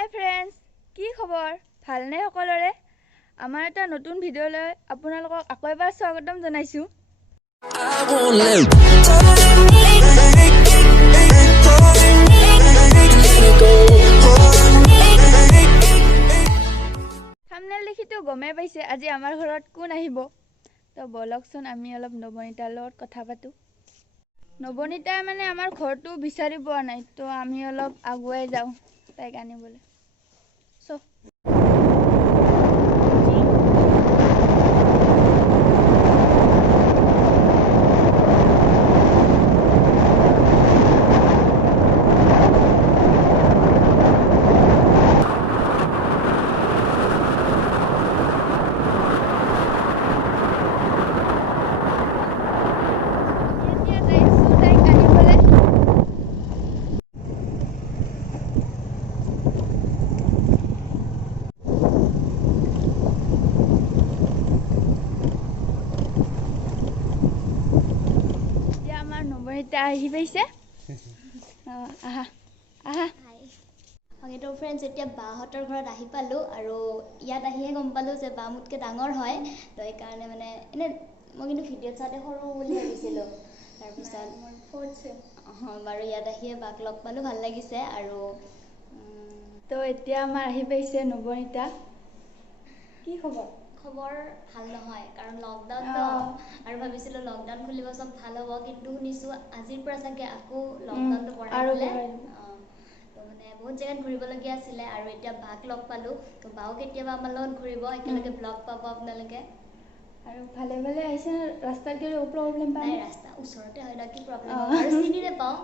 হাই friends, কি খবৰ? ভালনে সকলোৰে? আমাৰ এটা নতুন ভিডিঅ'লৈ আপোনালোকক আকৌ এবাৰ স্বাগতম জনাইছোঁ। থাম্বনেইল দেখিতো গমেই পাইছে আজি আমাৰ ঘৰত কোন আহিব। তো বলকচোন আমি অলপ নৱনীতাৰ লগত কথা পাতোঁ। নৱনীতাই মানে আমাৰ ঘৰটো বিচাৰি পোৱা নাই, তো আমি অলপ আগুৱাই যাওঁ তাইক আনিবলৈ। নৱনীতা আহি পাইছে। আহা আহা। তো ফ্ৰেণ্ডছ, এতিয়া বাহঁতৰ ঘৰত আহি পালোঁ আৰু ইয়াত আহিয়ে গম পালোঁ যে বা মোতকৈ ডাঙৰ হয়। তো সেইকাৰণে মানে এনে মই কিন্তু ভিডিঅ'ত চাওঁতে সৰু বুলি ভাবিছিলোঁ। তাৰপিছত বাৰু ইয়াত আহিয়ে বাক লগ পালোঁ, ভাল লাগিছে। আৰু তো এতিয়া আমাৰ আহি পাইছে নৱনীতা। কি খবৰ? খবৰ ভাল নহয়, কাৰণ লকডাউনটো আৰু ভাবিছিলোঁ লকডাউন খুলিব চব ভাল হ'ব, কিন্তু শুনিছোঁ আজিৰ পৰা চাগে আকৌ লকডাউনটো বঢ়াই দিলে। তো মানে বহুত জেগাত ঘূৰিবলগীয়া আছিলে আৰু এতিয়া বাক লগ পালোঁ। তো বাও কেতিয়াবা আমাৰ লগত ঘূৰিব, একেলগে ব্লগ পাব আপোনালোকে। আৰু ভালে ভালে আহিছে, ৰাস্তাত গ'লে প্ৰব্লেম পায় নাই, ৰাস্তা ওচৰতে হয় ন, কি প্ৰব্লেম হ'ব আৰু চিনি নাপাওঁ।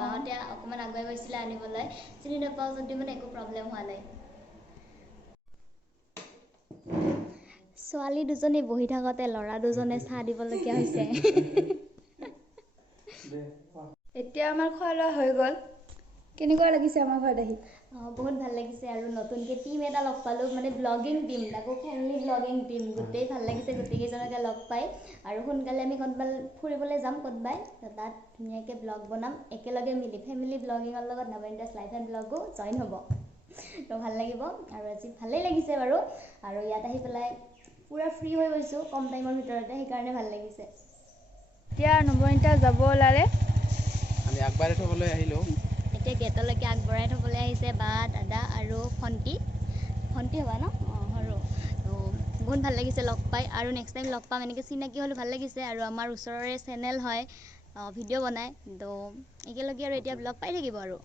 বাহঁতে অকণমান আগুৱাই গৈছিলে আনিবলৈ, চিনি নাপাওঁ যদি মানে একো প্ৰব্লেম হোৱা নাই। ছোৱালী দুজনী বহি থাকোঁতে ল'ৰা দুজনে চাহ দিবলগীয়া হৈছে। এতিয়া আমাৰ খোৱা লোৱা হৈ গ'ল। কেনেকুৱা লাগিছে আমাৰ ঘৰত আহি? বহুত ভাল লাগিছে আৰু নতুনকৈ টিম এটা লগ পালোঁ, মানে ব্লগিং টিম, তাকো ফেমিলি ব্লগিং টিম। গোটেই ভাল লাগিছে গোটেইকেইজনকে লগ পাই। আৰু সোনকালে আমি ক'ৰবাত ফুৰিবলৈ যাম ক'ৰবাত, তাত ধুনীয়াকৈ ব্লগ বনাম একেলগে মিলি। ফেমিলি ব্লগিঙৰ লগত নৱনীতাছ লাইফ এণ্ড ব্লগো জইন হ'ব। তো ভাল লাগিব আৰু আজি ভালেই লাগিছে বাৰু। আৰু ইয়াত আহি পেলাই পুৰা ফ্ৰী হৈ গৈছোঁ কম টাইমৰ ভিতৰতে, সেইকাৰণে ভাল লাগিছে। এতিয়া নৱনীতা যাব ওলালে, আমি আগবাঢ়াই থ'বলৈ আহিলোঁ। এতিয়া গেটলৈকে আগবঢ়াই থ'বলৈ আহিছে বা, দাদা আৰু ভণ্টি হ'বা ন? সৰু। তো বহুত ভাল লাগিছে লগ পাই, আৰু নেক্সট টাইম লগ পাম এনেকৈ চিনাকি হ'লে ভাল লাগিছে। আৰু আমাৰ ওচৰৰে চেনেল হয়, ভিডিঅ' বনাই, তো একেলগে আৰু এতিয়া লগ পাই থাকিব আৰু।